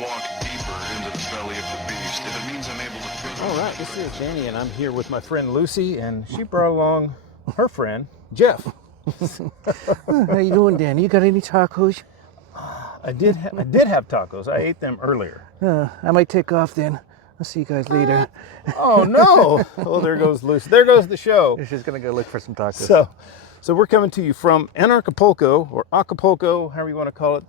walk deeper into the belly of the beast if it means I'm able to figure. All right, this is Danny, and I'm here with my friend Lucy, and she brought along her friend Jeff. How you doing, Danny? You got any tacos? I did have tacos. I ate them earlier. I might take off then. I'll see you guys later. Oh no! Oh, there goes Lucy. There goes the show. She's gonna go look for some tacos. So we're coming to you from Anarchapulco, or Acapulco, however you want to call it.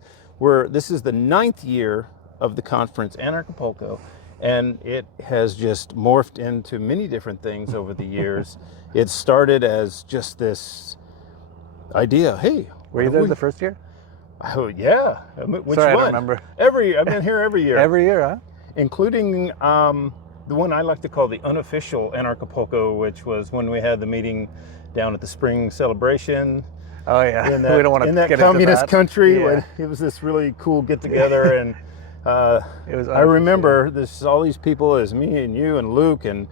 This is the 9th year of the conference, Anarchapulco, and it has just morphed into many different things over the years. It started as just this idea. Hey, were you there the first year? Oh yeah. Which Sorry, one? I don't remember. I've been here every year. Every year, huh? Including the one I like to call the unofficial Anarchapulco, which was when we had the meeting down at the spring celebration. Oh yeah, in that, we don't want to in that get communist into that. country. Yeah. When it was this really cool get together, and It was I remember all these people, as me and you and Luke and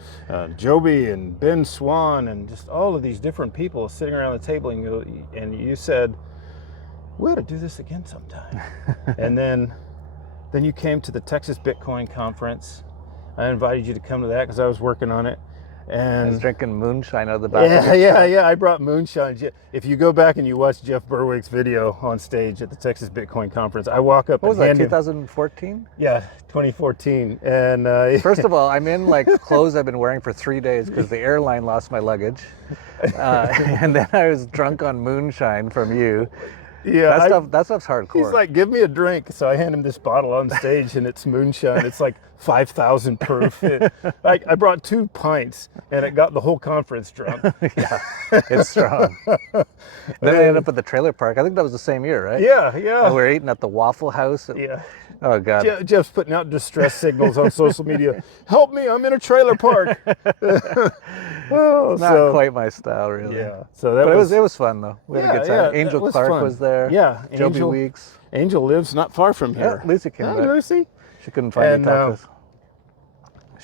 Joby and Ben Swan and just all of these different people sitting around the table, and you said, we ought to do this again sometime. And then you came to the Texas Bitcoin conference. I invited you to come to that because I was working on it. And I was drinking moonshine out of the back. Yeah. I brought moonshine. If you go back and you watch Jeff Berwick's video on stage at the Texas Bitcoin conference, I walk up. What was and that? 2014? Yeah, 2014. And first of all, I'm in like clothes I've been wearing for 3 days because the airline lost my luggage, and then I was drunk on moonshine from you. Yeah, that stuff's hardcore. He's like, give me a drink. So I hand him this bottle on stage, and it's moonshine. It's like 5,000 proof. I brought 2 pints, and it got the whole conference drunk. Yeah, it's strong. Then I ended up at the trailer park. I think that was the same year, right? Yeah. And we were eating at the Waffle House. Yeah. Oh, God. Jeff's putting out distress signals on social media. Help me, I'm in a trailer park. Not quite my style, really. Yeah. So it was fun, though. We had a good time. Angel Clark was there. Yeah. Joby Weeks. Angel lives not far from here. Yeah, Lucy came back. Lucy. She couldn't find any tacos.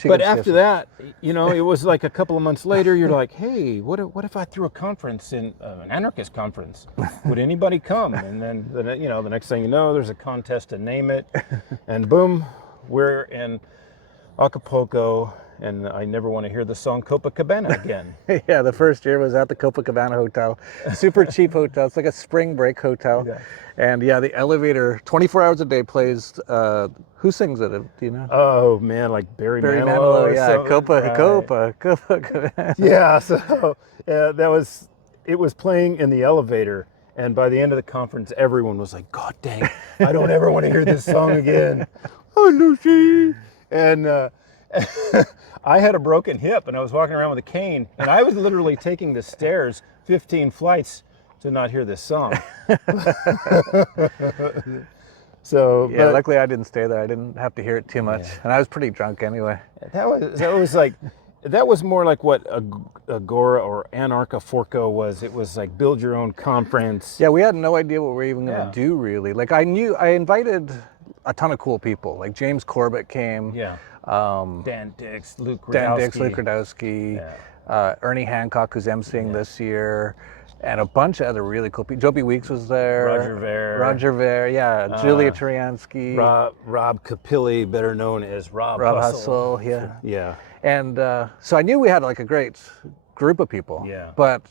But after that, it was like a couple of months later, you're like, hey, what if I threw a conference an anarchist conference? Would anybody come? And then, the next thing you know, there's a contest to name it. And boom, we're in Acapulco, and I never want to hear the song Copacabana again. Yeah, the first year was at the Copacabana Hotel. Super cheap hotel. It's like a spring break hotel. Yeah. And yeah, the elevator, 24 hours a day plays, who sings it? Do you know? Oh man, like Barry Manilow. Manilow, yeah. Copacabana. Yeah, so it was playing in the elevator. And by the end of the conference, everyone was like, God dang, I don't ever want to hear this song again. Oh, Lucy. And I had a broken hip, and I was walking around with a cane, and I was literally taking the stairs 15 flights to not hear this song. So yeah, luckily I didn't stay there. I didn't have to hear it too much, and I was pretty drunk anyway. That was more like what Agora or Anarchapulco was. It was like build your own conference. Yeah, we had no idea what we were even going to do, really. Like I invited a ton of cool people. Like James Corbett came. Yeah. Dan Dix, Luke Rudowski, Ernie Hancock, who's emceeing this year, and a bunch of other really cool people. Joby Weeks was there. Roger Ver, yeah. Julia Turiansky. Rob Capilli, better known as Rob Hustle, yeah. Yeah. And so I knew we had like a great group of people. Yeah. But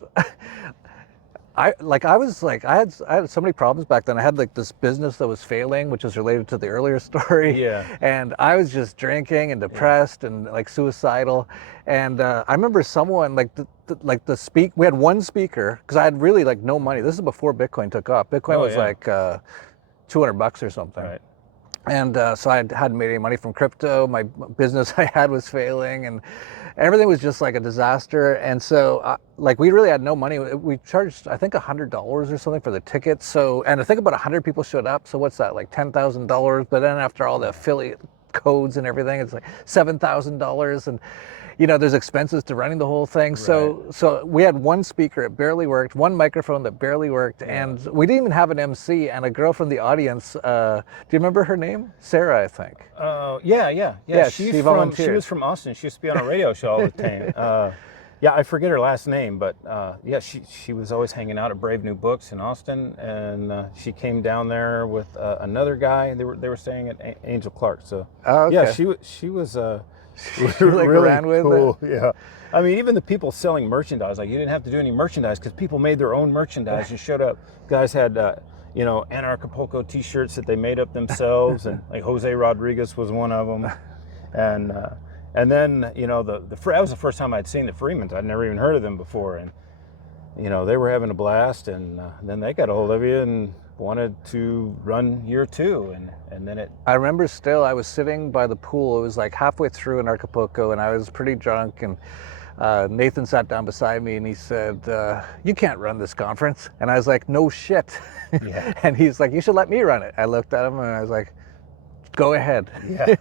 I had so many problems back then. I had like this business that was failing, which was related to the earlier story. Yeah. And I was just drinking and depressed and like suicidal. And I remember someone we had one speaker, because I had really like no money. This is before Bitcoin took off. Bitcoin was like $200 or something. Right. And so I hadn't made any money from crypto. My business I had was failing, and everything was just like a disaster. And so we really had no money. We charged, I think, $100 or something for the tickets. So, and I think about 100 people showed up. So what's that, like $10,000? But then after all the affiliate codes and everything, it's like $7,000. And there's expenses to running the whole thing. Right. So we had one speaker, it barely worked, one microphone that barely worked, and we didn't even have an MC, and a girl from the audience, do you remember her name? Sarah, I think. Yeah. She was from Austin. She used to be on a radio show all the time. Yeah, I forget her last name, but yeah, she was always hanging out at Brave New Books in Austin, and she came down there with another guy. They were staying at Angel Clark. So Oh, yeah, okay. she was She, like, really ran with cool. Yeah, I mean, even the people selling merchandise, like you didn't have to do any merchandise because people made their own merchandise. You showed up. Guys had Anarchapulco T-shirts that they made up themselves, and like Jose Rodriguez was one of them, and. And then, that was the first time I'd seen the Freemans. I'd never even heard of them before. And, they were having a blast. And then they got a hold of you and wanted to run year 2. And then I remember still, I was sitting by the pool. It was like halfway through Anarchapulco, and I was pretty drunk. And Nathan sat down beside me and he said, you can't run this conference. And I was like, no shit. Yeah. And he's like, you should let me run it. I looked at him and I was like, go ahead. Yeah.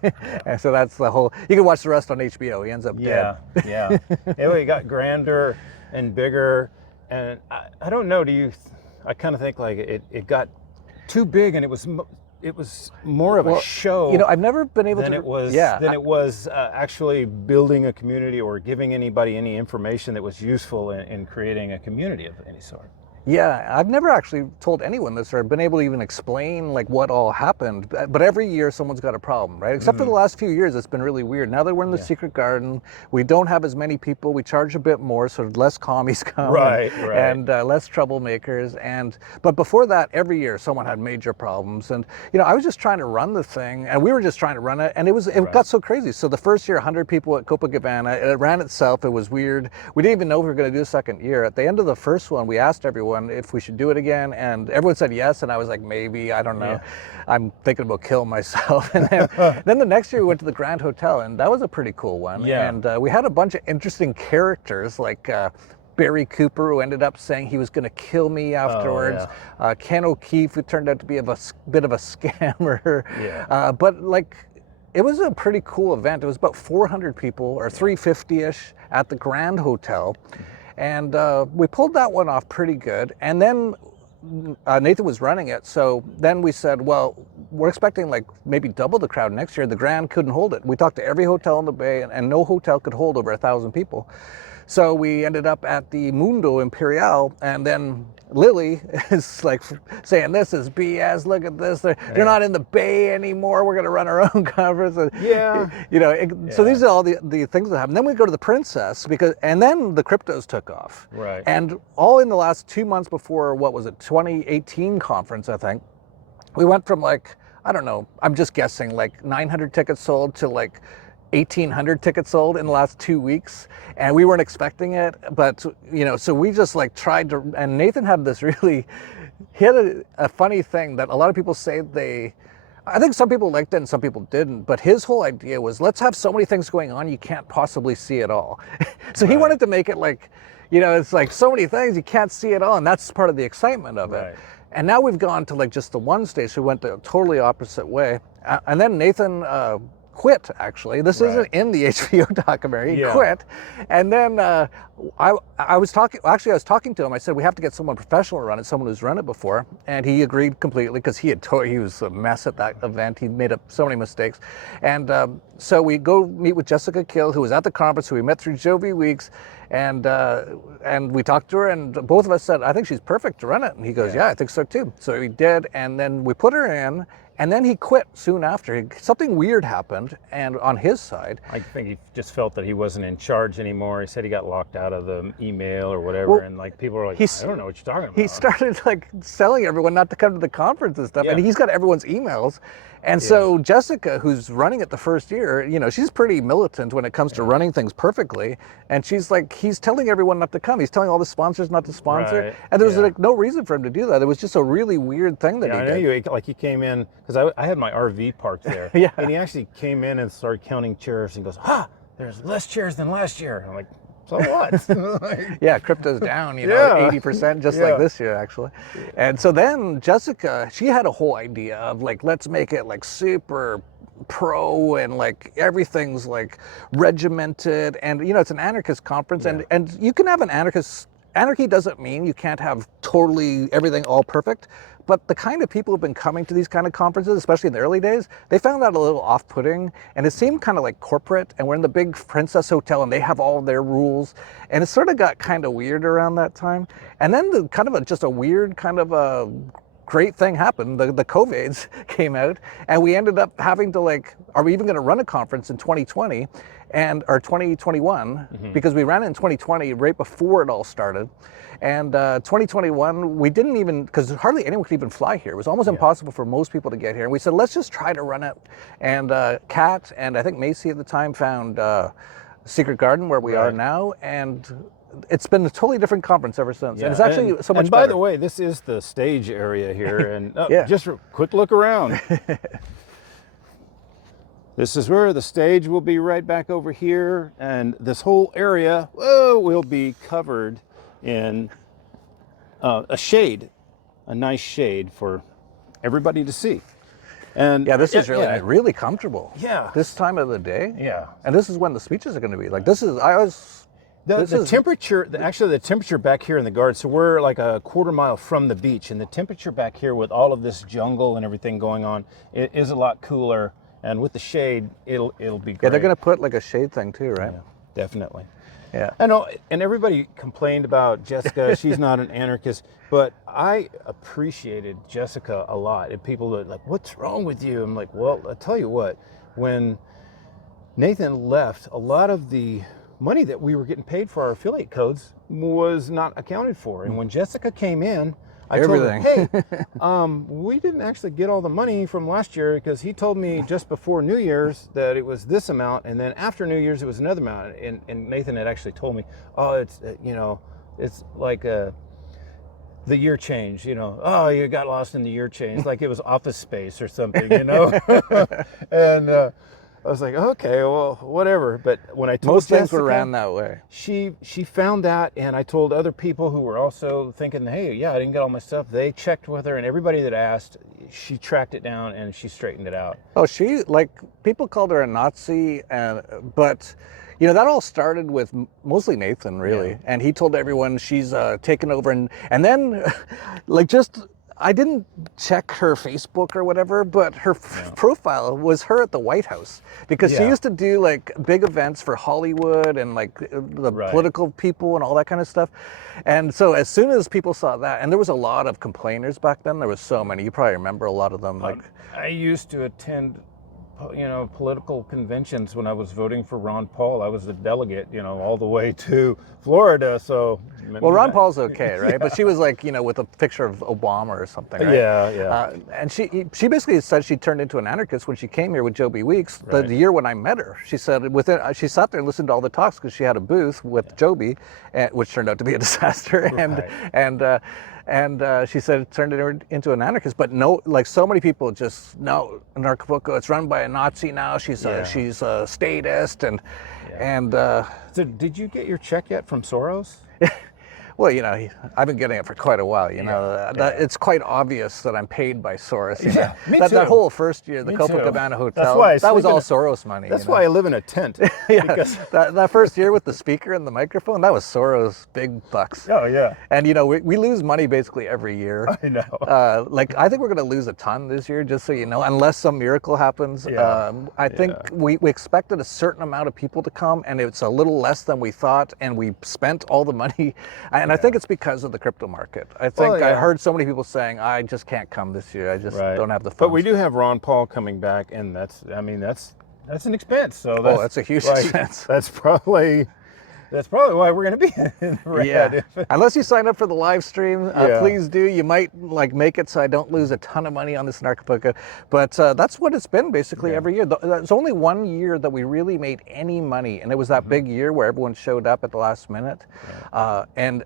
And so that's the whole, you can watch the rest on HBO. He ends up dead. Yeah. Anyway, it got grander and bigger. And I don't know, I kind of think like it got too big, and it was more of a show. I've never been able than to. it was actually building a community or giving anybody any information that was useful in creating a community of any sort. Yeah, I've never actually told anyone this or been able to even explain like what all happened. But every year someone's got a problem, right? Except for the last few years, it's been really weird. Now that we're in the secret garden, we don't have as many people. We charge a bit more, so less commies come, right. and less troublemakers. But before that, every year someone had major problems. And I was just trying to run the thing, and we were just trying to run it, and it got so crazy. So the first year, 100 people at Copacabana. It ran itself. It was weird. We didn't even know if we were going to do a second year. At the end of the first one, we asked everyone if we should do it again, and everyone said yes, and I was like, maybe, I don't know. Yeah. I'm thinking about killing myself. And then the next year we went to the Grand Hotel, and that was a pretty cool one. Yeah. And we had a bunch of interesting characters, like Barry Cooper, who ended up saying he was going to kill me afterwards. Oh, yeah. Ken O'Keefe, who turned out to be a bit of a scammer. Yeah. But like, it was a pretty cool event. It was about 400 people, or 350-ish, at the Grand Hotel. And we pulled that one off pretty good. And then Nathan was running it. So then we said, well, we're expecting like maybe double the crowd next year. The Grand couldn't hold it. We talked to every hotel in the Bay, and no hotel could hold over 1,000 people. So we ended up at the Mundo Imperial, and then Lily is like saying, this is BS, look at this. They're not in the Bay anymore. We're going to run our own conference. And, So these are all the things that happen. Then we go to the Princess, and then the cryptos took off. Right. And all in the last 2 months before, 2018 conference, I think, we went from like, I don't know, I'm just guessing, like 900 tickets sold to like 1,800 tickets sold in the last 2 weeks, and we weren't expecting it. But so we just like tried to. And Nathan had this he had a funny thing that a lot of people say I think some people liked it and some people didn't. But his whole idea was, let's have so many things going on you can't possibly see it all. So he wanted to make it like, it's like so many things you can't see it all, and that's part of the excitement of it. Right. And now we've gone to like just the one stage. So we went the totally opposite way, and then Nathan quit, actually. This isn't in the HBO documentary. He quit. And then I was talking to him. I said, we have to get someone professional to run it, someone who's run it before. And he agreed completely, because he was a mess at that event. He made up so many mistakes. And so we go meet with Jessica Kill, who was at the conference, who we met through Jovi Weeks. And we talked to her, and both of us said, I think she's perfect to run it. And he goes, yeah, I think so too. So he did. And then we put her in. And then he quit soon after. Something weird happened, and on his side, I think he just felt that he wasn't in charge anymore. He said he got locked out of the email or whatever, and like people were like, I don't know what you're talking about. He started like selling everyone not to come to the conference and stuff, and he's got everyone's emails. And so Jessica, who's running it the first year, she's pretty militant when it comes to running things perfectly. And she's like, he's telling everyone not to come. He's telling all the sponsors not to sponsor. Right. And there was like no reason for him to do that. It was just a really weird thing that he did. I know he came in, because I had my RV parked there. And he actually came in and started counting chairs and goes, there's less chairs than last year. I'm like, so what? Yeah, crypto's down, 80%, just like this year, actually. And so then Jessica, she had a whole idea of like, let's make it like super pro, and like everything's like regimented, and it's an anarchist conference, and you can have an anarchist anarchy doesn't mean you can't have totally everything all perfect, but the kind of people who've been coming to these kind of conferences, especially in the early days, they found that a little off-putting, and it seemed kind of like corporate, and we're in the big Princess Hotel, and they have all their rules, and it sort of got kind of weird around that time. And then the kind of just a weird kind of a great thing happened. The COVIDs came out, and we ended up having to like, are we even going to run a conference in 2020 or 2021? Because we ran it in 2020 right before it all started. And 2021, we didn't even, because hardly anyone could even fly here. It was almost impossible for most people to get here. And we said, let's just try to run it. And Kat and I think Macy at the time found Secret Garden, where we are now. And it's been a totally different conference ever since. And it's actually so much better. And by the way, this is the stage area here. And just a quick look around. This is where the stage will be, right back over here. And this whole area will be covered in a shade, a nice shade for everybody to see. And this is really comfortable. Yeah. This time of the day. Yeah. And this is when the speeches are going to be. Like this is, the temperature, actually the temperature back here in the garden, so we're like a quarter mile from the beach, and the temperature back here with all of this jungle and everything going on, it is a lot cooler. And with the shade, it'll be great. Yeah, they're going to put like a shade thing too, right? Yeah, definitely. Yeah. I know, and everybody complained about Jessica. She's not an anarchist, but I appreciated Jessica a lot. And people are like, "What's wrong with you?" I'm like, "Well, I'll tell you what. When Nathan left, a lot of the money that we were getting paid for our affiliate codes was not accounted for. And when Jessica came in, I told her, hey, we didn't actually get all the money from last year, because he told me just before New Year's that it was this amount, and then after New Year's it was another amount. And Nathan had actually told me, oh, it's it's like the year change, oh, you got lost in the year change, like it was Office Space or something, And I was like, okay, well, whatever. But when I told most things Jessica, were ran that way. She found that, and I told other people who were also thinking, hey, yeah, I didn't get all my stuff. They checked with her, and everybody that asked, she tracked it down and she straightened it out. Oh, people called her a Nazi, but that all started with mostly Nathan, really. And he told everyone she's taken over, and then I didn't check her Facebook or whatever, but her profile was her at the White House, because she used to do like big events for Hollywood and like the political people and all that kind of stuff. And so as soon as people saw that, and there was a lot of complainers back then, there was so many, you probably remember a lot of them. I used to attend political conventions when I was voting for Ron Paul. I was the delegate, all the way to Florida. So, well, Ron Paul's okay, right? But she was like, with a picture of Obama or something, right? Yeah. And she basically said she turned into an anarchist when she came here with Joby Weeks. The year when I met her, she said she sat there and listened to all the talks, because she had a booth with Joby, which turned out to be a disaster. And she said it turned her into an anarchist, but no, like so many people just, no, Anarchapulco, it's run by a Nazi now. She's a statist, and so did you get your check yet from Soros? Well, I've been getting it for quite a while. It's quite obvious that I'm paid by Soros. Me too. That whole first year, the Copacabana Hotel, that was all Soros money. That's why I live in a tent. That first year with the speaker and the microphone, that was Soros big bucks. Oh yeah. And we lose money basically every year. I know. I think we're going to lose a ton this year, just so you know, unless some miracle happens. I think we expected a certain amount of people to come, and it's a little less than we thought, and we spent all the money. And I think it's because of the crypto market. I think I heard so many people saying, I just can't come this year. I just don't have the funds. But we do have Ron Paul coming back, and that's an expense. So that's a huge expense. That's probably why we're going to be in the red. Yeah. Unless you sign up for the live stream, please do. You might make it so I don't lose a ton of money on this Anarchapulco. But that's what it's been basically every year. There's only one year that we really made any money, and it was that big year where everyone showed up at the last minute. And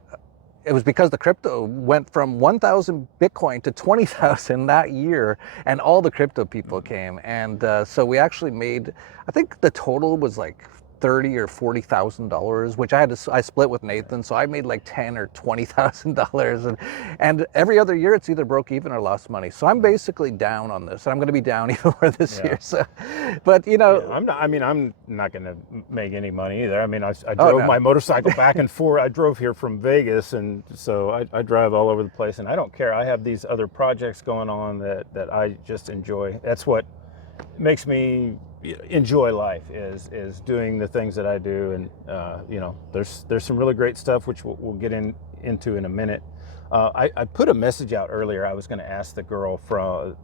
it was because the crypto went from 1,000 Bitcoin to 20,000 that year, and all the crypto people came. And so we actually made, I think the total was like $30,000 or $40,000, which I split with Nathan, so I made like $10,000 or $20,000, and every other year it's either broke even or lost money. So I'm basically down on this, and I'm going to be down even more this year. So, but you know, I'm not. I mean, I'm not going to make any money either. I mean, I drove my motorcycle back and forth. I drove here from Vegas, and so I drive all over the place, and I don't care. I have these other projects going on that I just enjoy. That's what makes me enjoy life is doing the things that I do, and you know, there's some really great stuff which we'll get into in a minute. I put a message out earlier. I was going to ask the girl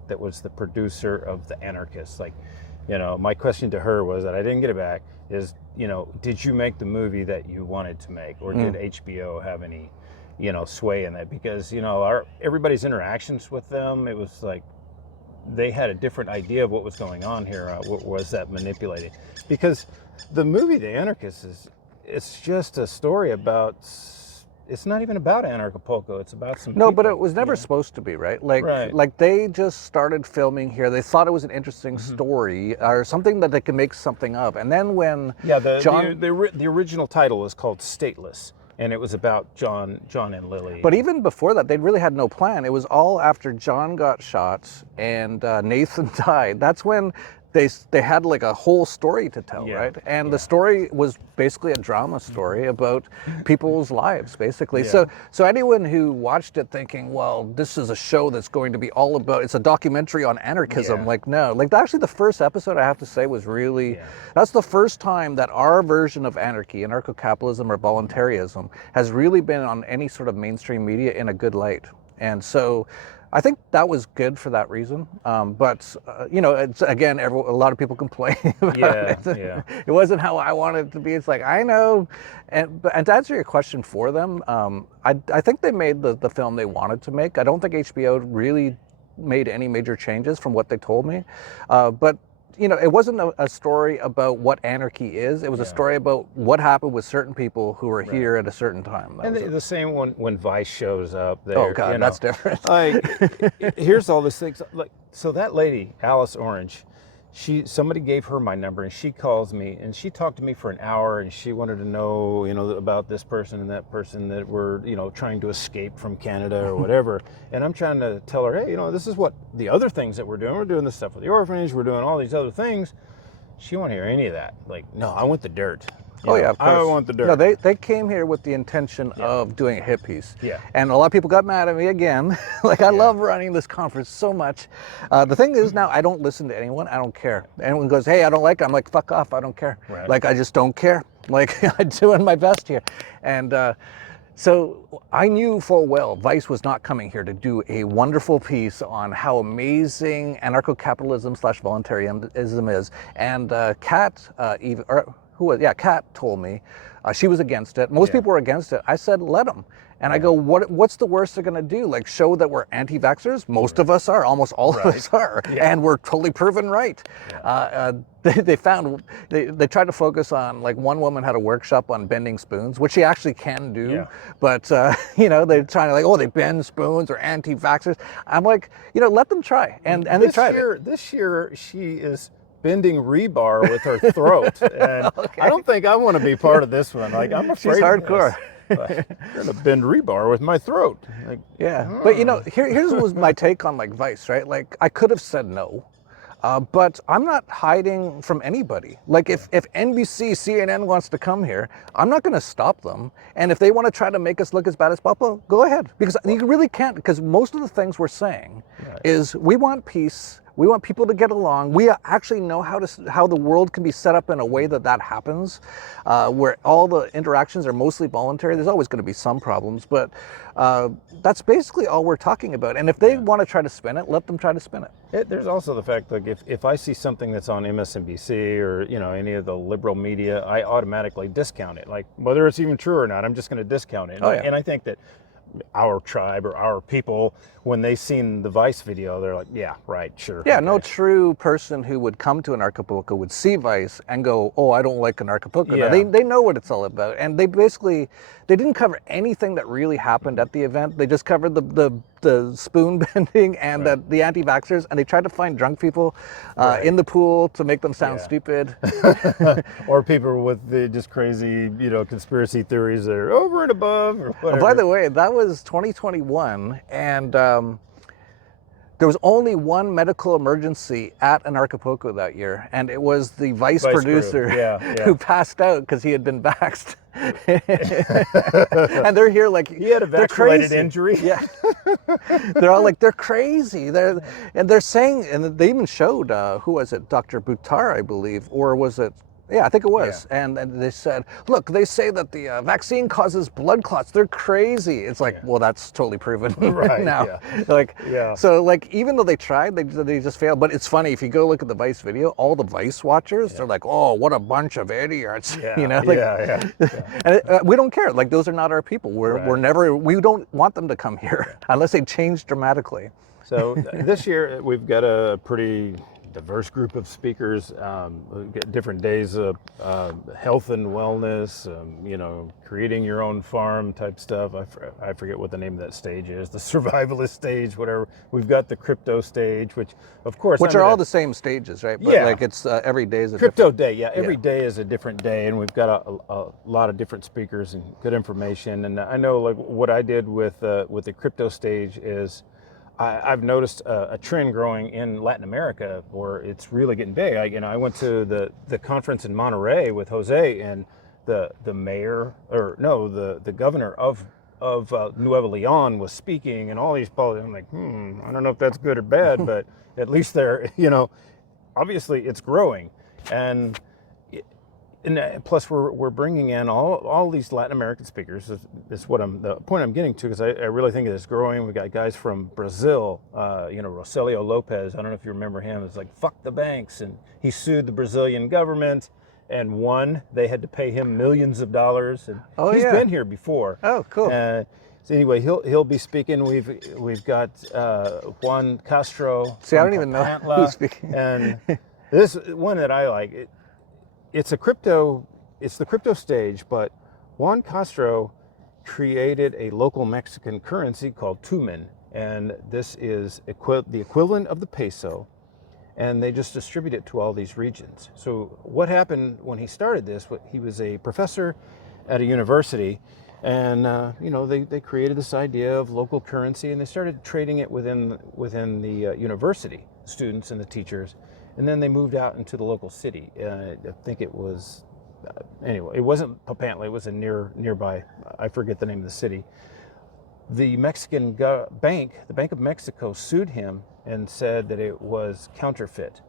that was the producer of The Anarchist, like, you know, my question to her was that I didn't get it back is, you know, did you make the movie that you wanted to make, or did HBO have any, you know, sway in that? Because, you know, everybody's interactions with them, it was like they had a different idea of what was going on here. What was that manipulated? Because the movie The Anarchist it's just a story about. It's not even about Anarchapulco. It's about some people, but it was never supposed to be, right? Like they just started filming here. They thought it was an interesting story or something that they could make something of. And then when the original title was called Stateless, and it was about John and Lily. But even before that, they really had no plan. It was all after John got shot and Nathan died. That's when they had like a whole story to tell, right? And the story was basically a drama story about people's lives, basically. So anyone who watched it thinking, well, this is a show that's going to be all about, it's a documentary on anarchism, like, no. Like, actually the first episode, I have to say, was really, that's the first time that our version of anarchy, anarcho-capitalism or voluntarism, has really been on any sort of mainstream media in a good light. And so I think that was good for that reason. But, you know, it's, again, a lot of people complain about it. It wasn't how I wanted it to be. It's like, I know. And to answer your question for them, I think they made the film they wanted to make. I don't think HBO really made any major changes from what they told me. But you know, it wasn't a story about what anarchy is. It was a story about what happened with certain people who were here at a certain time. And the same one when Vice shows up there. Oh God, that's different. Like, here's all these things. Like, so that lady, Alice Orange, somebody gave her my number, and she calls me, and she talked to me for an hour, and she wanted to know, you know, about this person and that person that were, you know, trying to escape from Canada or whatever. And I'm trying to tell her, hey, you know, this is what the other things that we're doing. We're doing this stuff with the orphanage. We're doing all these other things. She won't hear any of that. Like, no, I want the dirt. Oh yeah, of course. I want the dirt. No, they came here with the intention of doing a hit piece. Yeah. And a lot of people got mad at me again. Like, I love running this conference so much. The thing is, now I don't listen to anyone. I don't care. Anyone goes, hey, I don't like it. I'm like, fuck off. I don't care. Right. Like, I just don't care. Like, I'm doing my best here. And so I knew full well Vice was not coming here to do a wonderful piece on how amazing anarcho-capitalism / voluntarism is. And Kat, Kat told me she was against it. Most people were against it. I said, let them. And I go, what's the worst they're going to do? Like, show that we're anti-vaxxers? Most of us are. Almost all of us are. And we're totally proven right. They tried to focus on, like, one woman had a workshop on bending spoons, which she actually can do. But, you know, they're trying to, like, oh, they bend spoons or anti-vaxxers. I'm like, you know, let them try. And they tried it. This year, she is bending rebar with her throat. And I don't think I want to be part of this one. Like, I'm afraid she's hardcore. I'm gonna bend rebar with my throat. Like, but you know, here's was my take on, like, Vice, right? Like, I could have said no, but I'm not hiding from anybody. Like, if NBC, CNN wants to come here, I'm not going to stop them. And if they want to try to make us look as bad as possible, go ahead, because you really can't. Because most of the things we're saying is we want peace. We want people to get along. We actually know how the world can be set up in a way that happens, where all the interactions are mostly voluntary. There's always going to be some problems, but that's basically all we're talking about. And if they want to try to spin it, let them try to spin it. There's also the fact that if I see something that's on MSNBC or, you know, any of the liberal media, I automatically discount it. Like, whether it's even true or not, I'm just going to discount it. And I think that our tribe or our people, when they seen the Vice video, they're like, yeah, right, sure. Yeah, no true person who would come to Anarchapulco would see Vice and go, oh, I don't like Anarchapulco. They know what it's all about. And they basically, they didn't cover anything that really happened at the event. They just covered the spoon bending and the anti-vaxxers, and they tried to find drunk people in the pool to make them sound stupid. Or people with the just crazy, conspiracy theories that are over and above or whatever. By the way, that was 2021, and there was only one medical emergency at Anarchapulco that year, and it was the vice producer who passed out because he had been vaxxed. And they're here like, he had a vaccinated injury. Yeah. They're all like, they're crazy. They're saying, and they even showed, who was it? Dr. Buttar, I believe, or was it? Yeah, I think it was. Yeah. And they said, look, they say that the vaccine causes blood clots. They're crazy. It's like, well, that's totally proven right now. Yeah. So like, even though they tried, they just failed. But it's funny, if you go look at the Vice video, all the Vice watchers, they're like, oh, what a bunch of idiots. Yeah. And we don't care. Like, those are not our people. We don't want them to come here unless they change dramatically. So this year, we've got a pretty diverse group of speakers, different days of health and wellness, creating your own farm type stuff. I forget what the name of that stage is, the survivalist stage, whatever. We've got the crypto stage, which of course... Which are all the same stages, right? But like it's every day is a crypto day, every day is a different day, and we've got a lot of different speakers and good information. And I know like what I did with the crypto stage is I've noticed a trend growing in Latin America where it's really getting big. I went to the conference in Monterey with Jose, and the governor of Nuevo Leon was speaking, and all these politics. I'm like, I don't know if that's good or bad, but at least they're, obviously it's growing, and plus we're bringing in all these Latin American speakers. Is the point I'm getting to, because I really think it's growing. We got guys from Brazil, Rogelio Lopez. I don't know if you remember him. It's like, fuck the banks, and he sued the Brazilian government and won. They had to pay him millions of dollars, and he's been here before. Oh, cool. So anyway, he'll be speaking. We've got Juan Castro. See, I don't even know who's speaking. And this one that I like. It's the crypto stage, but Juan Castro created a local Mexican currency called tumen, and this is the equivalent of the peso, and they just distribute it to all these regions. So what happened when he started this? He was a professor at a university, and they created this idea of local currency, and they started trading it within the university, students and the teachers. And then they moved out into the local city. I think it was, anyway, it wasn't Papantla, it was a nearby, I forget the name of the city. The Mexican bank, the Bank of Mexico, sued him and said that it was counterfeit.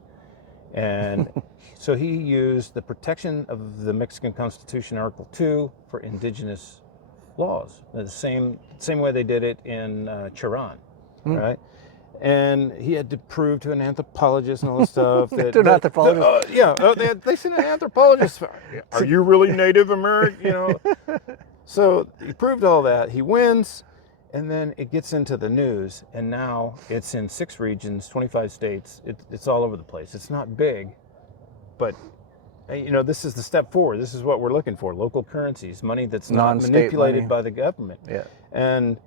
And so he used the protection of the Mexican Constitution, Article 2, for indigenous laws. The same way they did it in Chiran, right? And he had to prove to an anthropologist and all this stuff. To an anthropologist? They sent an anthropologist. Are you really Native American? So he proved all that. He wins, and then it gets into the news, and now it's in 6 regions, 25 states. It's all over the place. It's not big, but this is the step forward. This is what we're looking for: local currencies, money that's not manipulated by the government. Yeah. And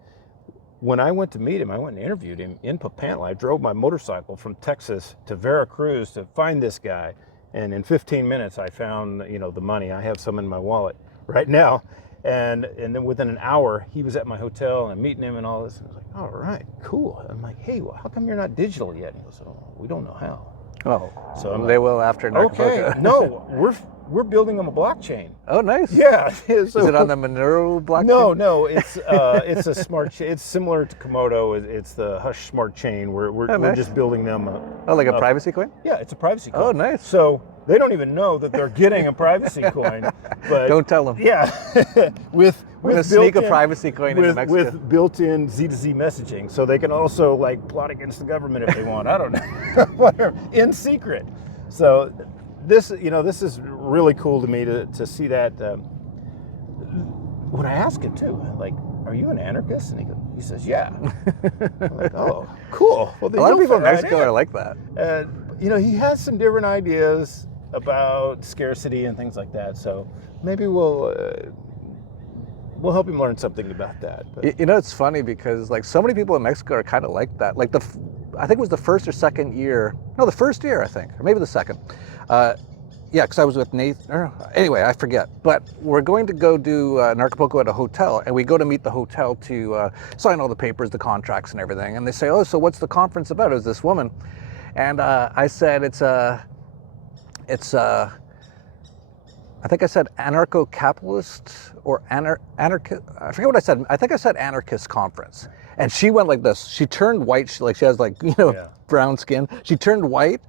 when I went to meet him, I went and interviewed him in Papantla. I drove my motorcycle from Texas to Veracruz to find this guy. And in 15 minutes, I found, the money. I have some in my wallet right now. And then within an hour, he was at my hotel, and I'm meeting him and all this. And I was like, all right, cool. I'm like, hey, well, how come you're not digital yet? And he goes, oh, we don't know how. Oh, so they will after Anarchapulco. Okay, no, we're building them a blockchain. Oh, nice. Yeah. So, is it on the Monero blockchain? No, it's a smart chain. It's similar to Komodo. It's the Hush smart chain. We're just building them. Like a privacy coin? Yeah, it's a privacy coin. Oh, nice. So they don't even know that they're getting a privacy coin. But don't tell them. Yeah, with sneak a privacy coin into Mexico. With built-in Z2Z messaging, so they can also plot against the government if they want. I don't know, whatever, in secret. So this is really cool to me to see that. When I ask him too, like, are you an anarchist? And he says, yeah. I'm like, oh, cool. Well, a lot of people in Mexico are like that. He has some different ideas about scarcity and things like that. So maybe we'll we'll help him learn something about that. But. You know, it's funny because like so many people in Mexico are kind of like that. Like I think it was the first or second year. No, the first year I think, or maybe the second. Yeah, because I was with Nathan. Anyway, I forget. But we're going to go do Anarchapulco at a hotel, and we go to meet the hotel to sign all the papers, the contracts, and everything. And they say, "Oh, so what's the conference about?" Is this woman? And I said, "It's I think I said anarcho-capitalist or anarchist. I forget what I said. I think I said anarchist conference." And she went like this. She turned white. She has like brown skin. She turned white.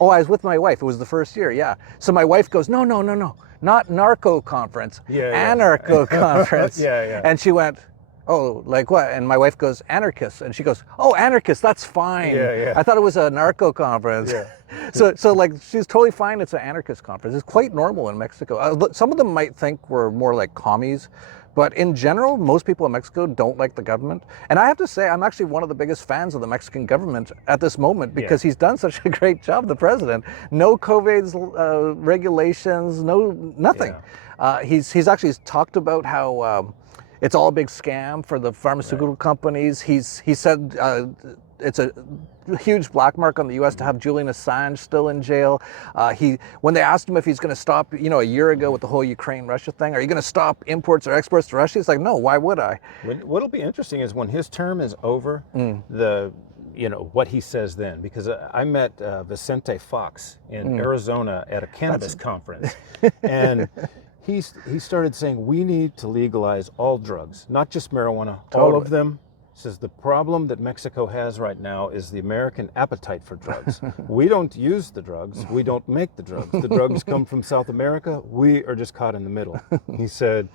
Oh, I was with my wife. It was the first year, yeah. So my wife goes, no, not narco conference, anarcho conference. Yeah. And she went, oh, like what? And my wife goes, anarchist. And she goes, oh, anarchist, that's fine. Yeah. I thought it was a narco conference. Yeah. So like she's totally fine. It's an anarchist conference. It's quite normal in Mexico. Some of them might think we're more like commies. But in general, most people in Mexico don't like the government. And I have to say, I'm actually one of the biggest fans of the Mexican government at this moment because he's done such a great job, the president. No COVID regulations, nothing. Yeah. He's actually talked about how it's all a big scam for the pharmaceutical companies. He said it's a huge black mark on the U.S. to have Julian Assange still in jail. When they asked him if he's going to stop, a year ago with the whole Ukraine-Russia thing, are you going to stop imports or exports to Russia? He's like, no, why would I? What'll be interesting is when his term is over, what he says then. Because I met Vicente Fox in Arizona at a cannabis conference, and he started saying we need to legalize all drugs, not just marijuana, all of them. Says the problem that Mexico has right now is the American appetite for drugs. We don't use the drugs. We don't make the drugs. The drugs come from South America. We are just caught in the middle. He said,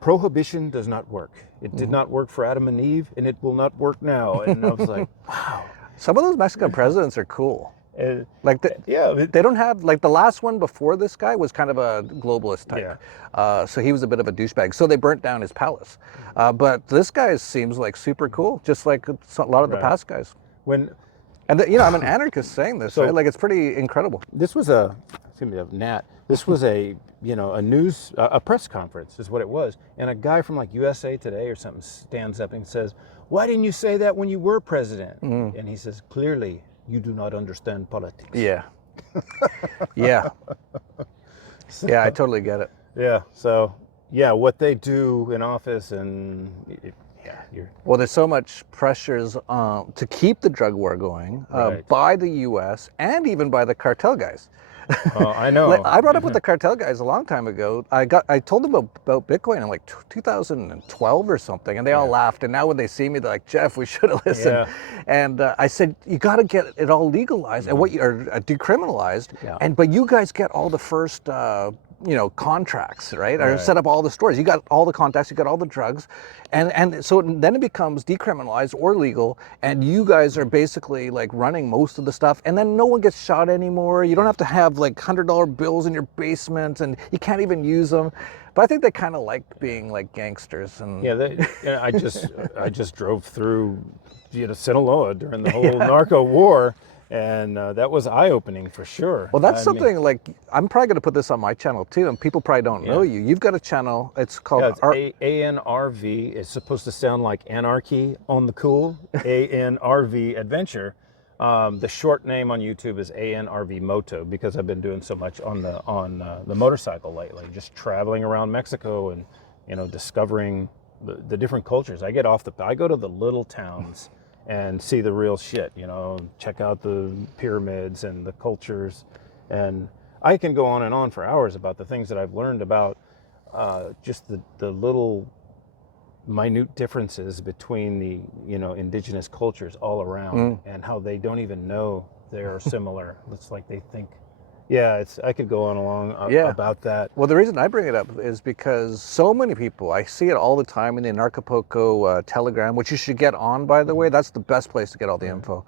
prohibition does not work. It did not work for Adam and Eve, and it will not work now. And I was like, wow. Some of those Mexican presidents are cool. They don't have, like the last one before this guy was kind of a globalist type. So he was a bit of a douchebag. So they burnt down his palace. But this guy seems like super cool, just like a lot of the past guys. I'm an anarchist saying this, right? Like it's pretty incredible. This was This was a press conference is what it was. And a guy from like USA Today or something stands up and says, "Why didn't you say that when you were president?" And he says, "Clearly, you do not understand politics." Yeah. Yeah, I totally get it. Yeah. So, what they do in office and well, there's so much pressures to keep the drug war going by the U.S. and even by the cartel guys. I know. I brought up with the cartel guys a long time ago. I told them about Bitcoin in like 2012 or something, and they all laughed. And now when they see me, they're like, "Jeff, we should have listened." Yeah. And I said, "You got to get it all legalized and decriminalized, but you guys get all the first." Contracts, right? Or set up all the stores. You got all the contacts, you got all the drugs, and so then it becomes decriminalized or legal, and you guys are basically like running most of the stuff, and then no one gets shot anymore. You don't have to have like $100 bills in your basement, and you can't even use them. But I think they kind of like being like gangsters. And I just drove through Sinaloa during the whole narco war. And that was eye-opening for sure. Well, that's something like, I'm probably going to put this on my channel too, and people probably don't know you. You've got a channel, it's called... ANRV. It's supposed to sound like anarchy on the cool. ANRV Adventure. The short name on YouTube is ANRV Moto because I've been doing so much on the motorcycle lately, just traveling around Mexico and, discovering the different cultures. I go to the little towns and see the real shit, check out the pyramids and the cultures. And I can go on and on for hours about the things that I've learned about just the little minute differences between the, indigenous cultures all around and how they don't even know they're similar. It's like they think, I could go on along about that. Well, the reason I bring it up is because so many people, I see it all the time in the Anarchapulco Telegram, which you should get on, by the way. That's the best place to get all the info.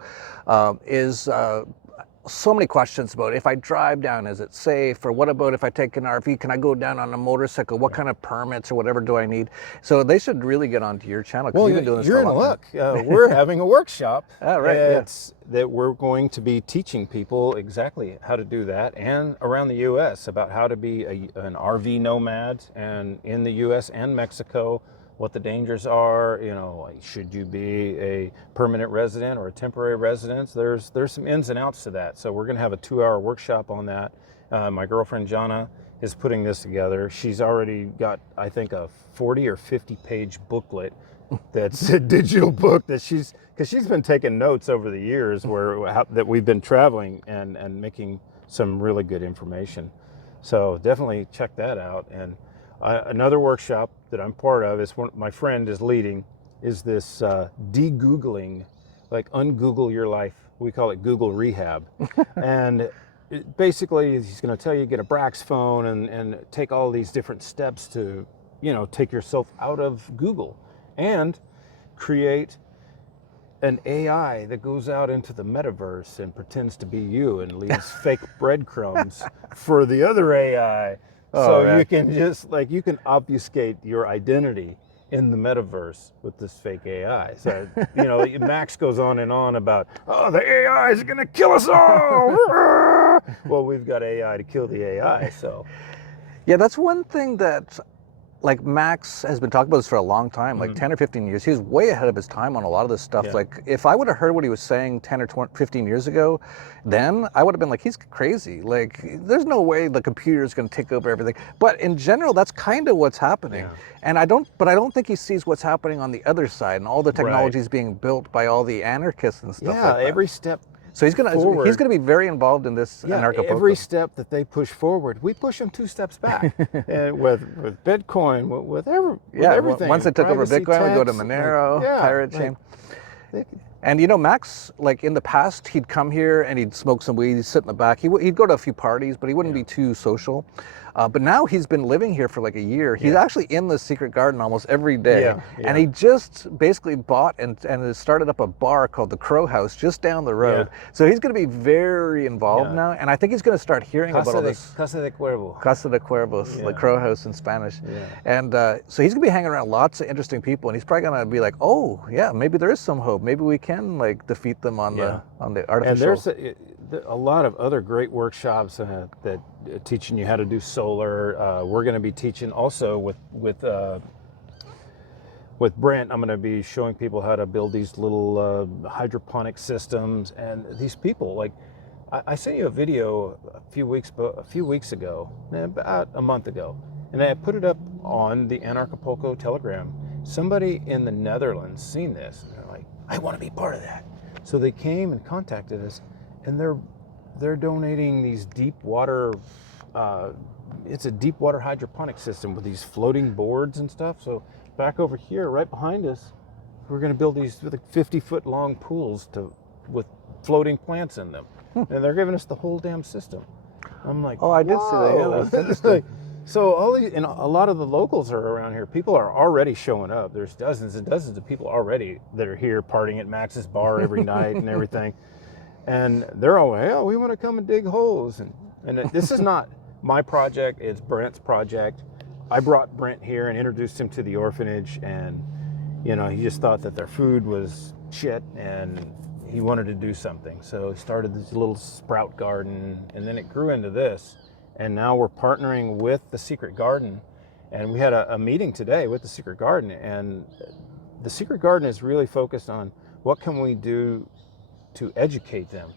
so many questions about if I drive down, is it safe? Or what about if I take an RV, can I go down on a motorcycle? What kind of permits or whatever do I need? So they should really get onto your channel because Well, you've been doing this you're for a in long luck. We're having a workshop. Oh, right, yeah. That we're going to be teaching people exactly how to do that, and around the U.S. about how to be an RV nomad, and in the U.S. and Mexico, what the dangers are. You know, like, should you be a permanent resident or a temporary resident? There's some ins and outs to that. So we're going to have a 2-hour workshop on that. My girlfriend Jana is putting this together. She's already got, I think, a 40 or 50 page booklet that's a digital book that she's been taking notes over the years that we've been traveling and making some really good information. So definitely check that out. And another workshop that I'm part of is my friend is leading, is this de-Googling, like un-Google your life. We call it Google Rehab. And basically he's going to tell you get a Brax phone and take all these different steps to, you know, take yourself out of Google and create an AI that goes out into the metaverse and pretends to be you and leaves fake breadcrumbs for the other AI. So you can just you can obfuscate your identity in the metaverse with this fake AI. So, you know, Max goes on and on about, oh, the AI is going to kill us all. Well, we've got AI to kill the AI. So, Yeah, that's one thing that, like, Max has been talking about this for a long time, like 10 or 15 years. He was way ahead of his time on a lot of this stuff. Yeah. Like, if I would have heard what he was saying 10 or 15 years ago, then I would have been like, he's crazy. Like, there's no way the computer is going to take over everything. But in general, that's kind of what's happening. Yeah. And I don't think he sees what's happening on the other side and all the technologies being built by all the anarchists and stuff like that. every step. So he's gonna be very involved in this Anarchapulco. Every step that they push forward, we push them 2 steps back. And with Bitcoin, with everything. Once they took over privacy Bitcoin, we go to tax, Monero, Pirate Chain. they- And you know, Max, like in the past, he'd come here and he'd smoke some weed, he'd sit in the back. He'd go to a few parties, but he wouldn't be too social. But now he's been living here for like a year. He's actually in the secret garden almost every day. Yeah. And he just basically bought and has started up a bar called the Crow House just down the road. Yeah. So he's going to be very involved now. And I think he's going to start hearing about all this. Casa de Cuervo. Casa de Cuervos, the Crow House in Spanish. Yeah. And so he's going to be hanging around lots of interesting people. And he's probably going to be like, oh, yeah, maybe there is some hope. Maybe we can like defeat them on the artificial. And there's a lot of other great workshops that teaching you how to do solar. We're going to be teaching also with Brent. I'm going to be showing people how to build these little hydroponic systems. And these people, like, I sent you a video a few weeks ago, about a month ago, and I put it up on the Anarchapulco Telegram. Somebody in the Netherlands seen this, and they're like, I want to be part of that. So they came and contacted us, and they're donating these deep water. It's a deep water hydroponic system with these floating boards and stuff. So back over here, right behind us, we're going to build these 50-foot long pools with floating plants in them, and they're giving us the whole damn system. I'm like, oh, I did see that. Yeah, that's interesting. So and a lot of the locals are around here. People are already showing up. There's dozens and dozens of people already that are here partying at Max's bar every night and everything. And they're all, hey, we want to come and dig holes. And this is not my project, it's Brent's project. I brought Brent here and introduced him to the orphanage, and you know, he just thought that their food was shit and he wanted to do something. So he started this little sprout garden, and then it grew into this. And now we're partnering with the Secret Garden. And we had a meeting today with the Secret Garden, and the Secret Garden is really focused on what can we do to educate them.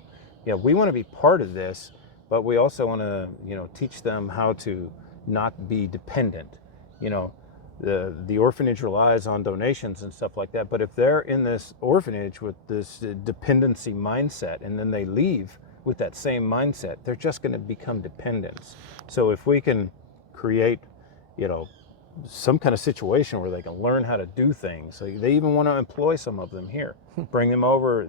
Yeah, we want to be part of this, but we also want to, you know, teach them how to not be dependent. You know, the orphanage relies on donations and stuff like that, but if they're in this orphanage with this dependency mindset and then they leave with that same mindset, they're just going to become dependents. So if we can create, you know, some kind of situation where they can learn how to do things. So they even want to employ some of them here. Bring them over,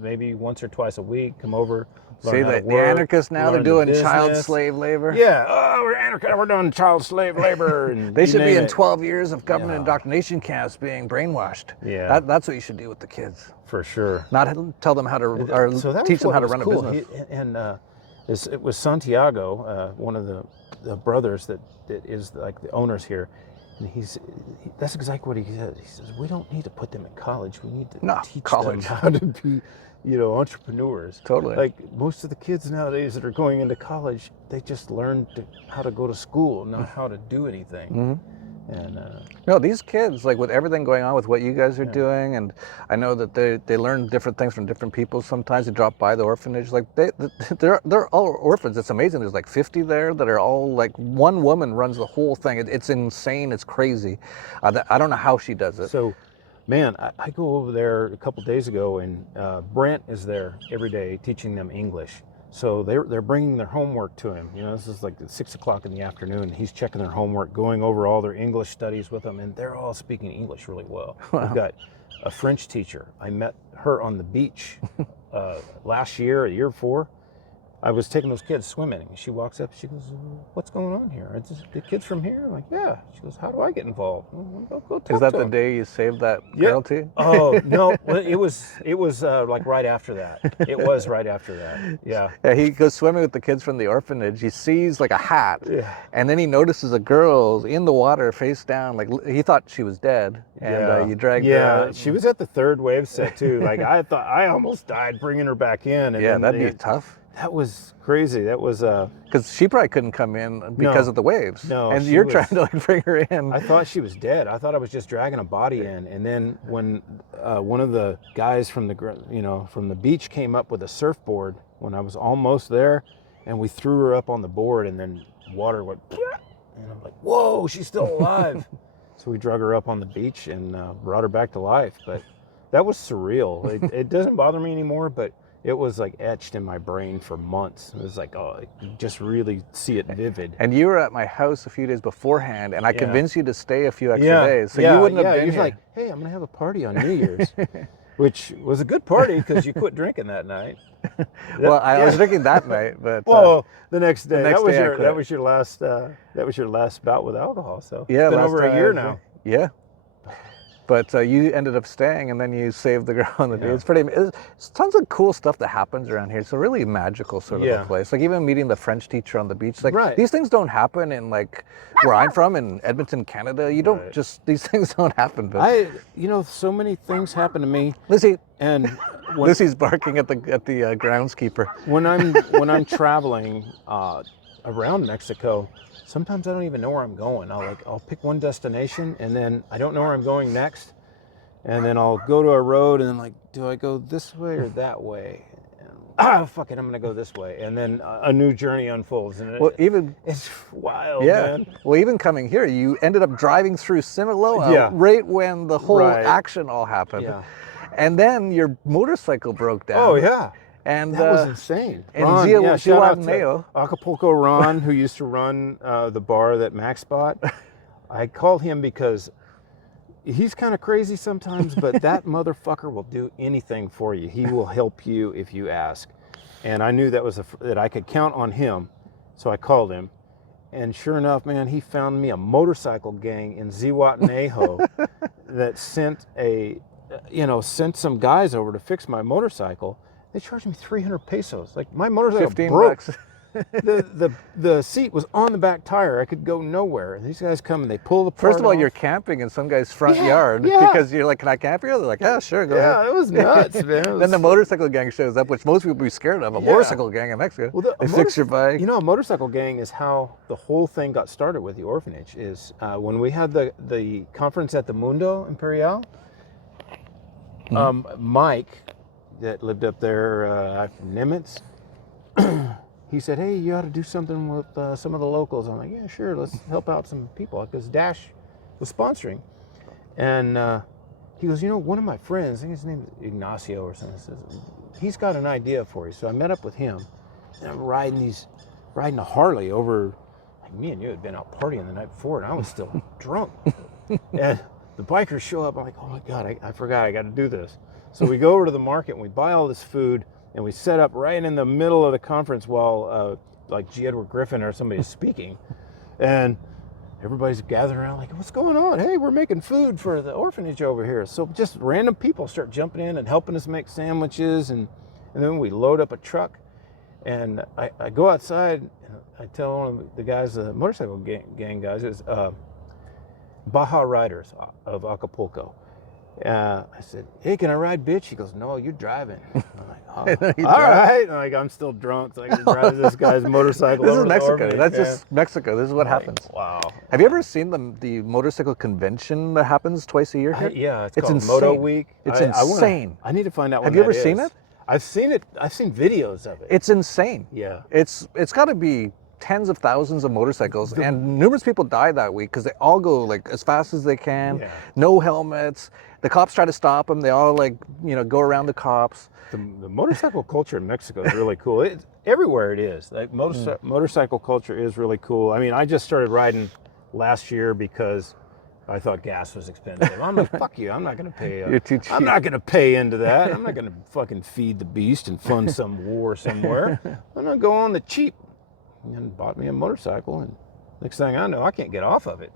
maybe once or twice a week, come over, learn See, how to the work, anarchists now, they're learn the doing child business. slave labor. Yeah, we're doing child slave labor. And They you should be name in it. 12 years of government Yeah. indoctrination camps being brainwashed. Yeah. That's what you should do with the kids. For sure. Not tell them how to, or So that teach was them what how to was run cool. a business. It was Santiago, one of the brothers that is like the owners here. And that's exactly what he said. He says, we don't need to put them in college. We need to teach college. them how to be, entrepreneurs. Totally. Like most of the kids nowadays that are going into college, they just learn how to go to school, not how to do anything. Mm-hmm. And no, these kids, like with everything going on with what you guys are doing, and I know that they learn different things from different people. Sometimes they drop by the orphanage, like they're all orphans. It's amazing. There's like 50 there that are all like, one woman runs the whole thing. It's insane. It's crazy. I don't know how she does it. So, man, I go over there a couple days ago, and Brent is there every day teaching them English. So they're bringing their homework to him. This is like 6 o'clock in the afternoon. He's checking their homework, going over all their English studies with them, and they're all speaking English really well. Wow. We've got a French teacher. I met her on the beach last year, a year before. I was taking those kids swimming. She walks up, she goes, what's going on here? Are the kids from here? I'm like, yeah. She goes, how do I get involved? Well, go talk Is that to the them. day you saved that girl too? Oh, no, well, it was like right after that. It was right after that, yeah. Yeah, he goes swimming with the kids from the orphanage. He sees like a hat, Yeah. and then he notices a girl in the water face down. Like he thought she was dead, and you dragged her out. Yeah, she was at the third wave set too. Like I thought, I almost died bringing her back in. And Yeah, then that'd be tough. That was crazy. That was because she probably couldn't come in because of the waves. No, and she you're was- trying to like bring her in. I thought she was dead. I thought I was just dragging a body in. And then when one of the guys from the beach came up with a surfboard when I was almost there, and we threw her up on the board, and then water went, and I'm like, whoa, she's still alive. So we drug her up on the beach and brought her back to life. But that was surreal. It doesn't bother me anymore, but it was like etched in my brain for months. It was like, oh, you just really see it vivid. And you were at my house a few days beforehand, and I convinced you to stay a few extra days, so yeah, you wouldn't have been You're here. like, hey, I'm gonna have a party on New Year's, which was a good party because you quit drinking that night. Well, I was drinking that night, but Well, the next day. next day I quit. That was your last bout with alcohol. So yeah, it's been last over time a I year was now. there. Yeah. But you ended up staying, and then you saved the girl on the beach. It's tons of cool stuff that happens around here. It's a really magical sort of a place. Like even meeting the French teacher on the beach. Like these things don't happen in like where I'm from in Edmonton, Canada. You don't these things don't happen. But so many things happen to me. Lizzie, and Lizzie's barking at the groundskeeper. When I'm traveling around Mexico, sometimes I don't even know where I'm going. I'll pick one destination, and then I don't know where I'm going next, and then I'll go to a road, and then like, do I go this way or that way? Fuck it, I'm gonna go this way, and then a new journey unfolds, and it's wild, man. Well, even coming here, you ended up driving through Sinaloa right when the whole action all happened, and then your motorcycle broke down. Oh yeah. And that was insane. And Ron, shout out to Neo. Acapulco Ron, who used to run the bar that Max bought. I called him because he's kind of crazy sometimes, but that motherfucker will do anything for you. He will help you if you ask. And I knew that I could count on him, so I called him. And sure enough, man, he found me a motorcycle gang in Zihuatanejo that sent some guys over to fix my motorcycle. They charged me 300 pesos. Like my motorcycle 15 broke. bucks. the seat was on the back tire. I could go nowhere. And these guys come and they pull the part First of all, off. you're camping in some guy's front yard because you're like, can I camp here? They're like, yeah, sure, go ahead. Yeah, it was nuts, man. Then the motorcycle gang shows up, which most people would be scared of. A motorcycle gang in Mexico. Well, they fix your bike. A motorcycle gang is how the whole thing got started with the orphanage. Is when we had the conference at the Mundo Imperial. Mike, that lived up there from Nimitz, he said, hey, you ought to do something with some of the locals. I'm like, yeah, sure, let's help out some people, because Dash was sponsoring. And he goes, one of my friends, I think his name is Ignacio or something, says, he's got an idea for you. So I met up with him, and I'm riding a Harley over, like me and you had been out partying the night before, and I was still drunk. And the bikers show up. I'm like, oh my God, I forgot I got to do this. So we go over to the market and we buy all this food and we set up right in the middle of the conference while like G. Edward Griffin or somebody is speaking. And everybody's gathering around like, what's going on? Hey, we're making food for the orphanage over here. So just random people start jumping in and helping us make sandwiches. And then we load up a truck. And I go outside and I tell one of the guys, the motorcycle gang guys, is Baja Riders of Acapulco. I said, hey, can I ride, bitch? He goes, no, you're driving. I'm like, oh, all right. I'm still drunk, so I can drive this guy's motorcycle. This is over Mexico. the That's just Mexico. This is what happens. Wow. Have you ever seen the motorcycle convention that happens twice a year here? Yeah, it's called insane. Moto Week. It's insane. I need to find out what Have you ever that seen is. it? I've seen it. I've seen videos of it. It's insane. Yeah. It's got to be tens of thousands of motorcycles, and numerous people die that week because they all go like as fast as they can, no helmets. The cops try to stop them. They all like, go around the cops. The motorcycle culture in Mexico is really cool. It's everywhere it is. Like motorcycle culture is really cool. I mean, I just started riding last year because I thought gas was expensive. I'm like, fuck you. I'm not going to pay. You're too cheap. I'm not going to pay into that. I'm not going to fucking feed the beast and fund some war somewhere. I'm going to go on the cheap. And bought me a motorcycle, and next thing I know, I can't get off of it.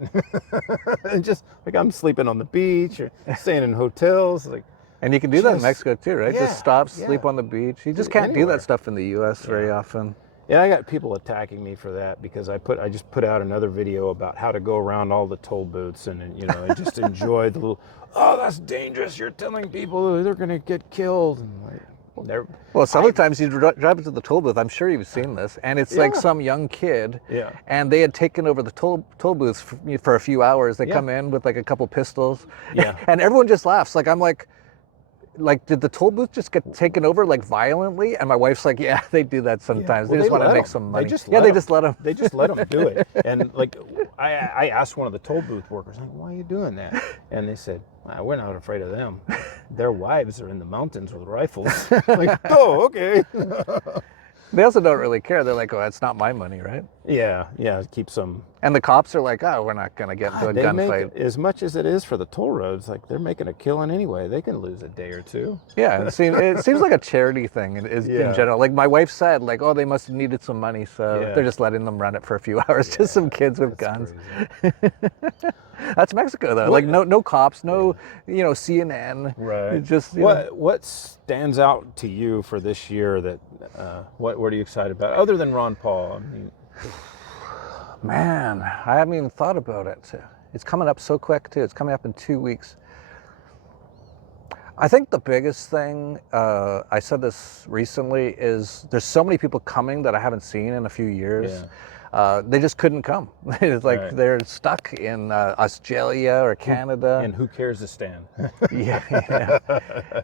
And just like I'm sleeping on the beach or staying in hotels. Like, and you can do that in Mexico too, right? Yeah, just stop, sleep on the beach. You just can't do that stuff in the U.S. very often. Yeah, I got people attacking me for that because I just put out another video about how to go around all the toll booths and and just enjoy the little. Oh, that's dangerous! You're telling people they're gonna get killed. And like, well, sometimes you drive into the toll booth. I'm sure you've seen this, and it's like some young kid, and they had taken over the toll booths for a few hours. They come in with like a couple pistols, and everyone just laughs. Like I'm like, did the toll booth just get taken over like violently? And my wife's like, yeah, they do that sometimes. Well, they just want to make some money. They just let them. They just let them do it. And like, I asked one of the toll booth workers, like, why are you doing that? And they said, we're not afraid of them. Their wives are in the mountains with rifles. Like, oh, okay. They also don't really care. They're like, oh, that's not my money, right? Yeah, keep some. And the cops are like, oh, we're not going to get into a gunfight. As much as it is for the toll roads, like they're making a killing anyway. They can lose a day or two. Yeah, it seems like a charity thing in general. Like my wife said, like, oh, they must have needed some money, so they're just letting them run it for a few hours. Just some kids with guns. That's Mexico, though. Like no cops, no CNN. Right. It just what stands out to you for this year that what are you excited about other than Ron Paul? I mean, man, I haven't even thought about it. It's coming up so quick too. It's coming up in 2 weeks. I think the biggest thing, I said this recently, is there's so many people coming that I haven't seen in a few years. They just couldn't come. It's like they're stuck in Australia or Canada. And who cares to stand?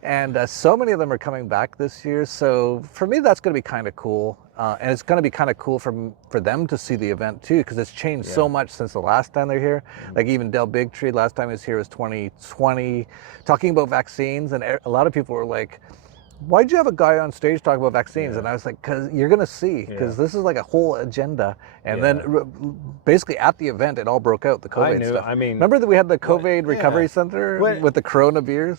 And so many of them are coming back this year. So for me, that's going to be kind of cool. And it's going to be kind of cool for them to see the event too, because it's changed so much since the last time they're here. Like even Del Bigtree, last time he was here was 2020, talking about vaccines. And a lot of people were like, why'd you have a guy on stage talking about vaccines? And I was like, because you're going to see, because this is like a whole agenda. And then basically at the event, it all broke out, the COVID stuff. I mean, remember that we had the COVID recovery center with the Corona beers?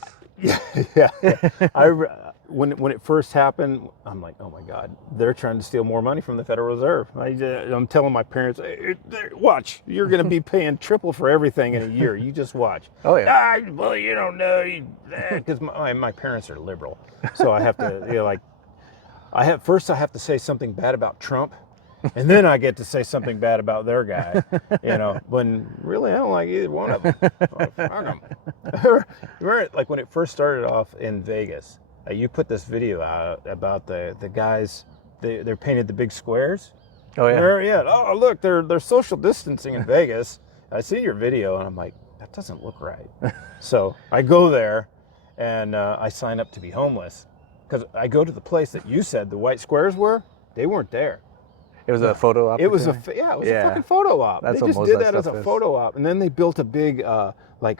When it first happened, I'm like, oh my God, they're trying to steal more money from the Federal Reserve. I'm telling my parents, hey, watch, you're going to be paying triple for everything in a year. You just watch. Oh yeah. Well, you don't know, because my parents are liberal, so I have to, I have to say something bad about Trump, and then I get to say something bad about their guy, when really I don't like either one of them. Fuck them. Remember, like when it first started off in Vegas, you put this video out about the guys, they're painted the big squares. Oh yeah. Oh look, they're social distancing in Vegas. I see your video and I'm like, that doesn't look right. So I go there and I sign up to be homeless because I go to the place that you said the white squares were. They weren't there. It was a photo op. It was a fucking photo op. They just did that as a photo op, and then they built a big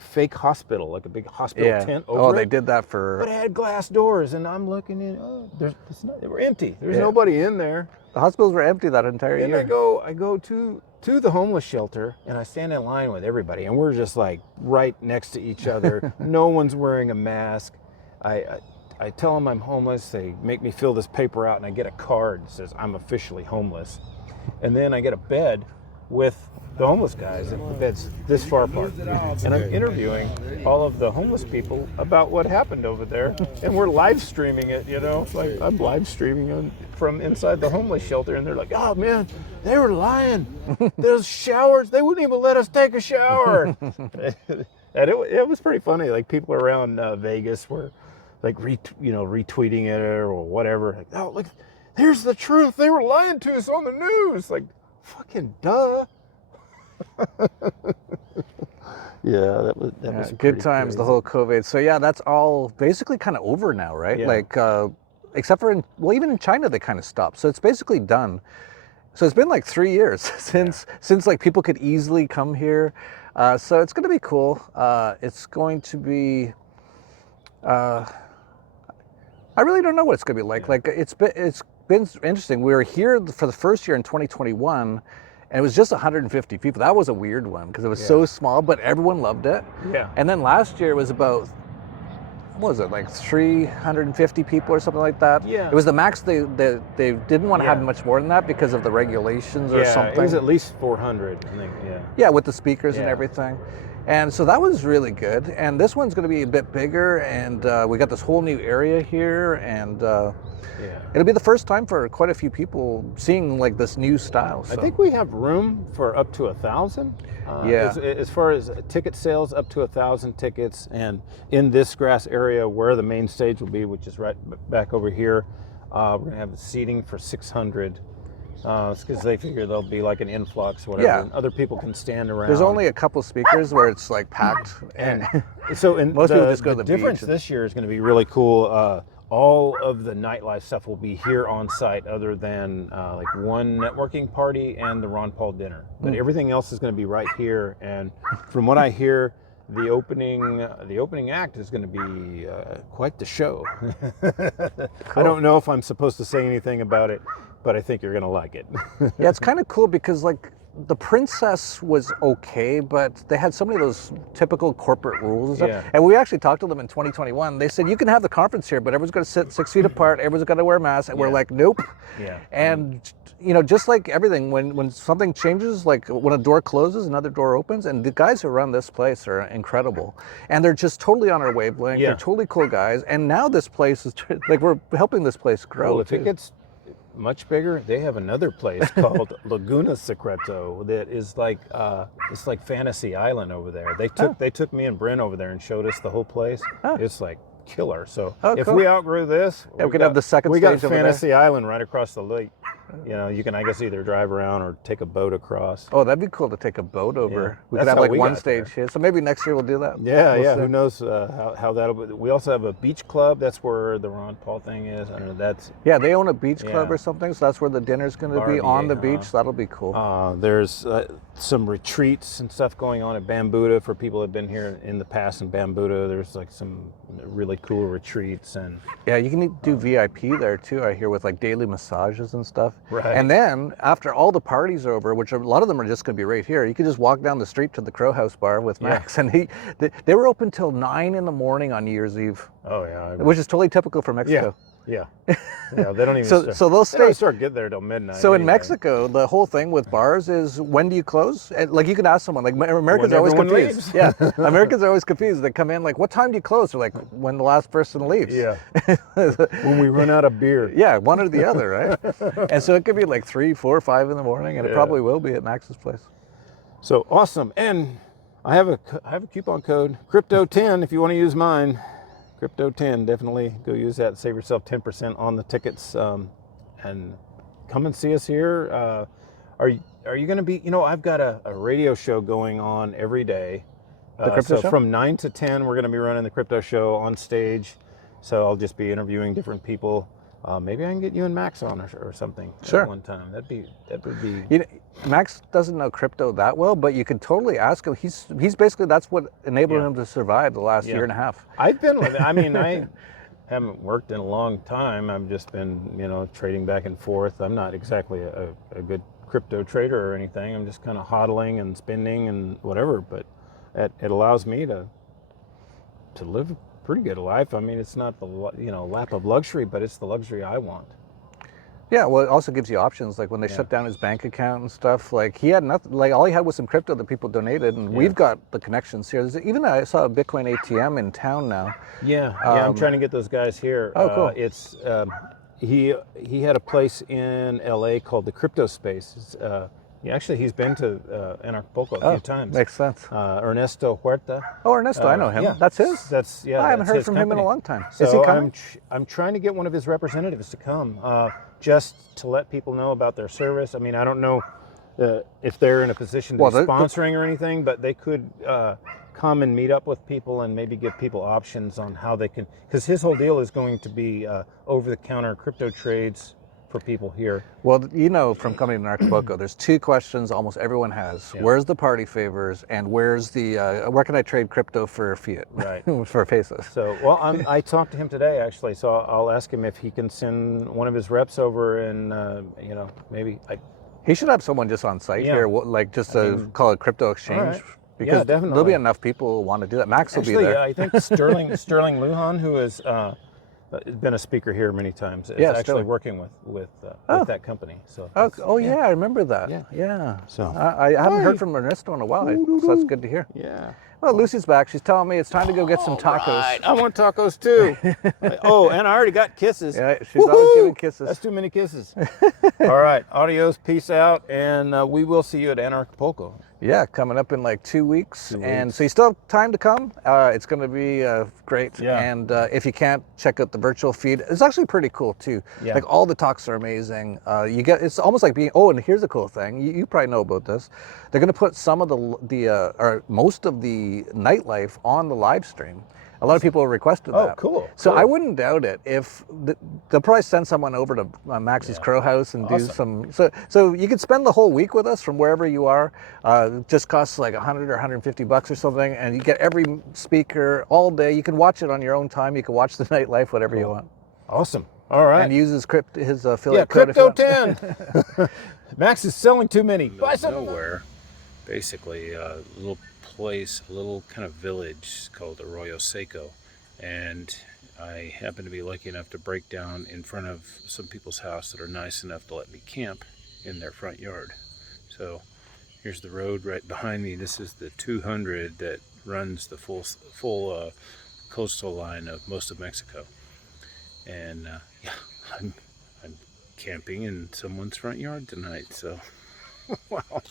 fake hospital, like a big hospital tent over it. Oh, they did that for. But it had glass doors, and I'm looking in. Oh, they were empty. There's nobody in there. The hospitals were empty that entire year. And I go to to the homeless shelter, and I stand in line with everybody, and we're just like right next to each other. No one's wearing a mask. I tell them I'm homeless. They make me fill this paper out, and I get a card that says I'm officially homeless. And then I get a bed with the homeless guys, and the bed's this far apart. And I'm interviewing all of the homeless people about what happened over there, and we're live streaming it, you know? Like, I'm live streaming from inside the homeless shelter, and they're like, oh man, they were lying. There's showers. They wouldn't even let us take a shower. And it was pretty funny. Like, people around Vegas were like retweeting it or whatever. Like, oh, look, here's the truth. They were lying to us on the news. Like, fucking duh. Yeah, that was good times. Crazy. The whole COVID. So yeah, that's all basically kind of over now, right? Yeah. Like, except for even in China, they kind of stopped. So it's basically done. So it's been like 3 years since like people could easily come here. So it's going to be cool. It's going to be. I really don't know what it's going to be like. Yeah. Like it's been interesting. We were here for the first year in 2021, and it was just 150 people. That was a weird one because it was so small, but everyone loved it. Yeah. And then last year it was about, what was it, like 350 people or something like that? Yeah. It was the max. They didn't want to have much more than that because of the regulations or something. It was at least 400, I think. Yeah. Yeah, with the speakers and everything. And so that was really good. And this one's going to be a bit bigger, and we got this whole new area here, and it'll be the first time for quite a few people seeing like this new style. So. I think we have room for up to 1,000. As far as ticket sales, up to 1,000 tickets, and in this grass area where the main stage will be, which is right back over here, we're going to have seating for 600. Because they figure there'll be like an influx, whatever. Yeah. And other people can stand around. There's only a couple speakers where it's like packed, and so most people just go to the difference beach. This year is going to be really cool. All of the nightlife stuff will be here on site, other than like one networking party and the Ron Paul dinner. But everything else is going to be right here. And from what I hear, the opening act is going to be quite the show. Cool. I don't know if I'm supposed to say anything about it, but I think you're going to like it. Yeah, it's kind of cool because like the Princess was okay, but they had so many of those typical corporate rules and stuff. Yeah. And we actually talked to them in 2021. They said, you can have the conference here, but everyone's going to sit 6 feet apart. Everyone's got to wear masks. And we're like, nope. Yeah. And you know, just like everything, when something changes, like when a door closes, another door opens, and the guys who run this place are incredible. And they're just totally on our wavelength. They're totally cool guys. And now this place is, like, we're helping this place grow. Well, if it gets much bigger, they have another place called Laguna Secreto that is like it's like Fantasy Island over there. They took me and Bryn over there and showed us the whole place. It's like killer. So if we outgrow this, we could have the second we stage got Fantasy Island right across the lake. You know, you can, I guess, either drive around or take a boat across. Oh, that'd be cool to take a boat over. Yeah. We could have like one stage here. So maybe next year we'll do that. Yeah, we'll see. Who knows how that'll be. We also have a beach club. That's where the Ron Paul thing is. I don't know, that's... Yeah, they own a beach club or something, so that's where the dinner's going to be on the beach. So that'll be cool. There's some retreats and stuff going on at Bambuda for people that have been here in the past in Bambuda. There's like some really cool retreats. And yeah, you can do VIP there too, I hear, with like daily massages and stuff. Right. And then after all the parties are over, which a lot of them are just going to be right here, you can just walk down the street to the Crow House bar with Max, and they were open till 9 in the morning on New Year's Eve. Oh yeah, which is totally typical for Mexico. Yeah, they don't even. So they'll stay. They don't start getting there till midnight. So in Mexico, the whole thing with bars is, when do you close? And, like, you can ask someone. Like, Americans are always confused. Leaves. Yeah, Americans are always confused. They come in like, "What time do you close?" They're like, "When the last person leaves." Yeah. When we run out of beer. Yeah, one or the other, right? And so it could be like 3, 4, 5 in the morning, and it probably will be at Max's place. So awesome, and I have a coupon code, Crypto10, if you want to use mine. Crypto10, definitely go use that. Save yourself 10% on the tickets, and come and see us here. Are you going to be? You know, I've got a radio show going on every day. The crypto show? From 9 to 10, we're going to be running the crypto show on stage. So I'll just be interviewing different people. Maybe I can get you and Max on or something at one time. That would be. You know, Max doesn't know crypto that well, but you could totally ask him. He's basically, that's what enabled him to survive the last year and a half. I haven't worked in a long time. I've just been, trading back and forth. I'm not exactly a good crypto trader or anything. I'm just kind of hodling and spending and whatever. But it allows me to live a pretty good life. I mean, it's not the lap of luxury, but it's the luxury I want. Yeah, well, it also gives you options. Like when they shut down his bank account and stuff, like he had nothing. Like all he had was some crypto that people donated, and we've got the connections here. Even I saw a Bitcoin ATM in town now. Yeah, I'm trying to get those guys here. Oh, cool. It's he had a place in LA called the Crypto Space. He's been to Anarchapulco a few times. Makes sense. Ernesto Huerta. Oh, Ernesto, I know him. Yeah, That's his. I haven't heard from him in a long time. So Is he coming? I'm trying to get one of his representatives to come, just to let people know about their service. I mean, I don't know if they're in a position to be sponsoring or anything, but they could come and meet up with people and maybe give people options on how they can. Because his whole deal is going to be over-the-counter crypto trades for people here. Well, from coming to Anarchapulco, there's two questions almost everyone has. Yeah. Where's the party favors, and where can I trade crypto for fiat? Right. For pesos. So, I talked to him today actually, so I'll ask him if he can send one of his reps over and, maybe he should have someone just on site here, like call it crypto exchange. Right. Because definitely. There'll be enough people who want to do that. Max will be there. I think Sterling Lujan, who has been a speaker here many times, is actually working with that company. So. Yeah, I remember that. Yeah. So I haven't heard from Ernesto in a while, so that's good to hear. Yeah. Well, Lucy's back. She's telling me it's time to go get some tacos. Right. I want tacos too. And I already got kisses. Yeah, she's always giving kisses. That's too many kisses. All right. Adios. Peace out. And we will see you at Anarchapulco. Yeah, coming up in like 2 weeks. And so you still have time to come. It's going to be great. Yeah. And if you can't, check out the virtual feed. It's actually pretty cool too. Yeah. Like all the talks are amazing. It's almost like being, and here's a cool thing. You probably know about this. They're going to put some of or most of the nightlife on the live stream. A lot of people requested that. Oh, cool. So I wouldn't doubt it if they'll probably send someone over to Max's Crow House and do some. So you could spend the whole week with us from wherever you are. Just costs like $100 or $150 or something, and you get every speaker all day. You can watch it on your own time. You can watch the nightlife, whatever you want. Awesome. All right. And use his affiliate code. Crypto 10. Max is selling too many. Buy some. Nowhere. Basically, a little place, a little kind of village called Arroyo Seco, and I happen to be lucky enough to break down in front of some people's house that are nice enough to let me camp in their front yard. So here's the road right behind me. This is the 200 that runs the full coastal line of most of Mexico, and I'm camping in someone's front yard tonight. So wow.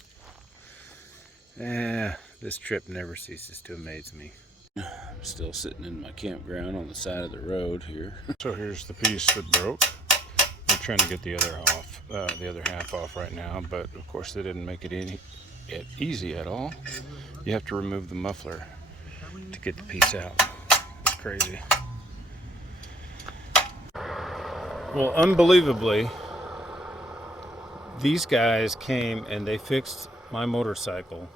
This trip never ceases to amaze me. I'm still sitting in my campground on the side of the road here. So here's the piece that broke. We're trying to get the other half off right now, but of course they didn't make it easy at all. You have to remove the muffler to get the piece out. It's crazy. Well, unbelievably, these guys came and they fixed my motorcycle.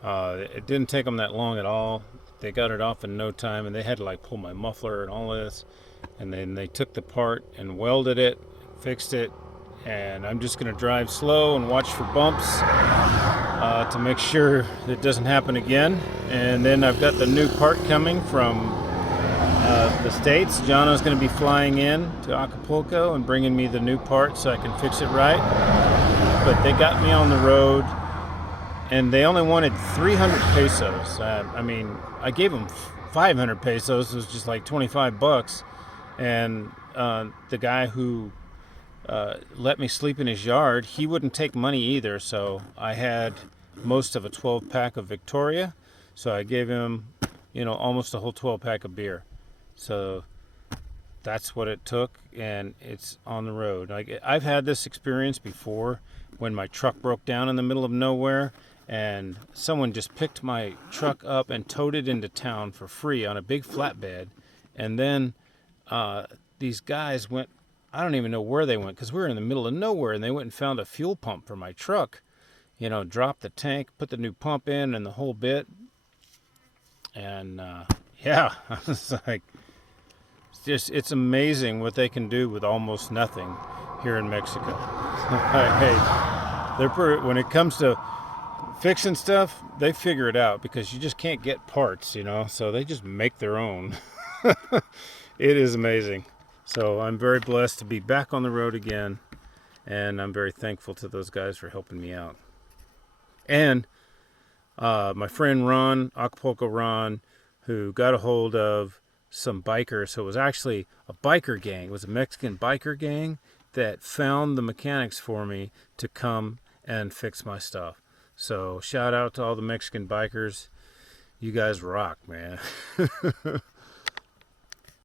It didn't take them that long at all. They got it off in no time, and they had to pull my muffler and all this, and then they took the part and welded it, fixed it, and I'm just going to drive slow and watch for bumps to make sure it doesn't happen again. And then I've got the new part coming from the States. Jono's going to be flying in to Acapulco and bringing me the new part so I can fix it right. But they got me on the road, and they only wanted 300 pesos. I gave them 500 pesos. It was just like $25. And the guy who let me sleep in his yard, he wouldn't take money either. So I had most of a 12-pack of Victoria. So I gave him, almost a whole 12-pack of beer. So that's what it took, and it's on the road. I've had this experience before when my truck broke down in the middle of nowhere, and someone just picked my truck up and towed it into town for free on a big flatbed. And then these guys went, I don't even know where they went, because we were in the middle of nowhere, and they went and found a fuel pump for my truck, dropped the tank, put the new pump in and the whole bit. And I was like, it's amazing what they can do with almost nothing here in Mexico. Hey, when it comes to fixing stuff, they figure it out because you just can't get parts, you know, so they just make their own. It is amazing. So I'm very blessed to be back on the road again, and I'm very thankful to those guys for helping me out. And my friend Ron, Acapulco Ron, who got a hold of some bikers. So it was actually a biker gang. It was a Mexican biker gang that found the mechanics for me to come and fix my stuff. So shout out to all the Mexican bikers. You guys rock, man.